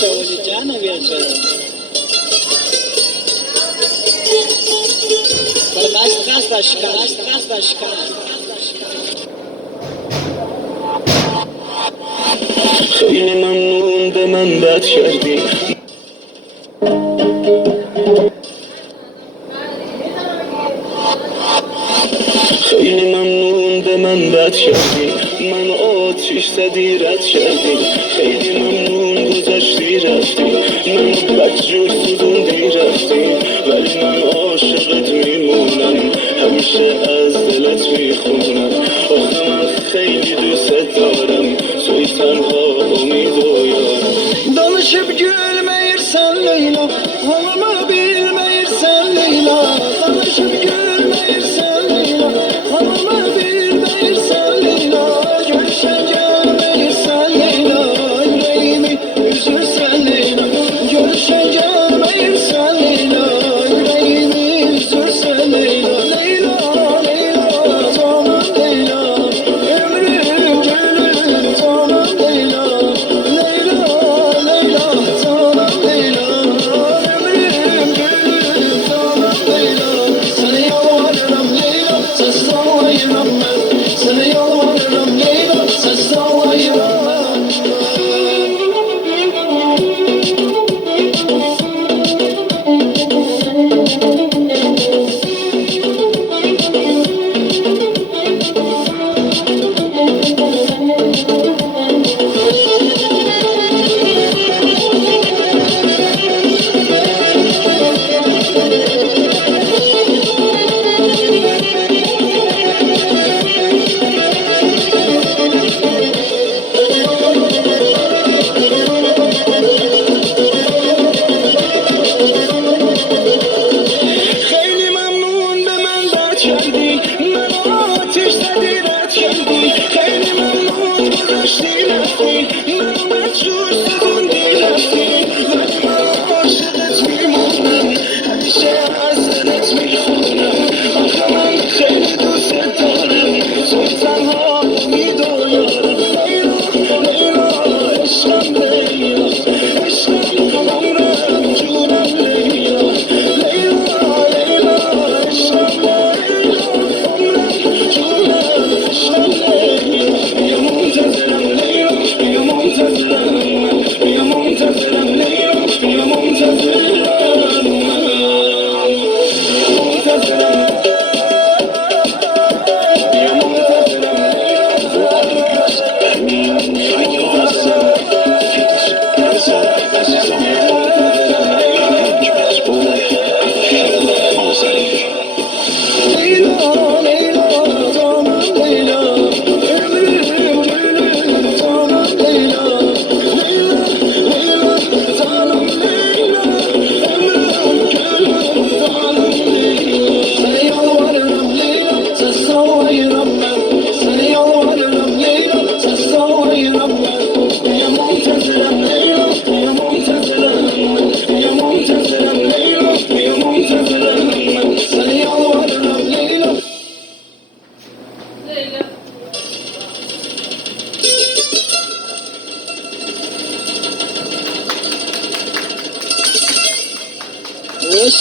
شولی جان بیاشه برمست قصد باشکن خیلی ممنون به من بد کردی خیلی ممنون به من بد کردی من آتیش زدی رد کردی خیلی ممنون گذشتی رفتی من بدجور سوزوندی رفتی ولی من عاشقت میمونم همیشه از دلت میخونم آخه من خیلی دوست دارم توی تنها امید و یارم Danışıp gülmeyirsen Leyla Halımı bilmeyirsen Leyla Danışıp gülmeyirsen Leyla Halımı bilmeyirsen Leyla Görüşen gelmeyirsen Leyla Yüreğimi üzürsen Leyla Görüşen gelmeyirsen Leyla Yüreğimi üzürsen Leyla Leyla, Leyla, canım Leyla Ömrüm gülüm canım Leyla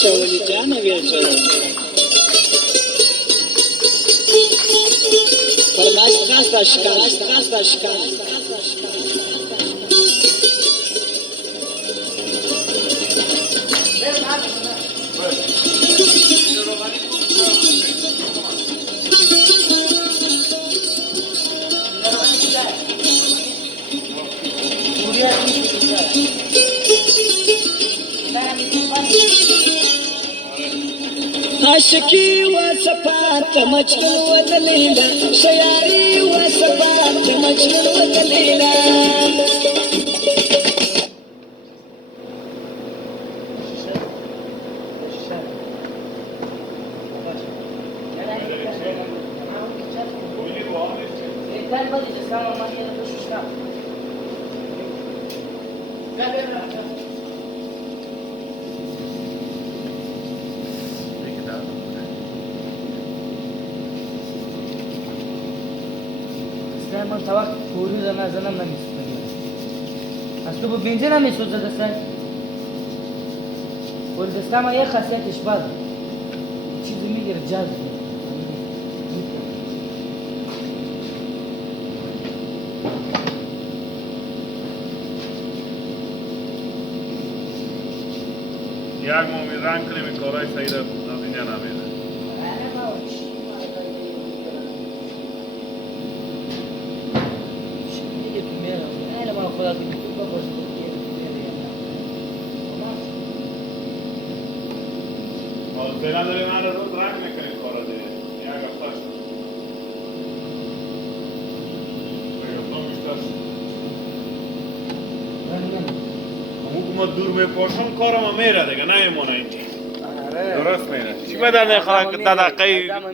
شولی جان بیاشه برمست قصد باشکن عاشقی و صفات مجنون و دلیلا شیاری و صفات مجنون و دلیلا من تا وقت فوری رو نزنم نمیستم از تو به بنزین هم میسوزه دستش ولی دسته ما یه خاصیتش بده چیزی میگیره جذب یک مومی رنگ کنیم این کارهای سعید از اینجا نمیده فعلا داریم هر روز رنگ میکنیم کارا دیگه یک هفته شد یک هفته بیشتر شد حکومت دور میپاشم کارم میره دیگه نه ایمانه اینجا درست میره چی بدن خلق دقیقه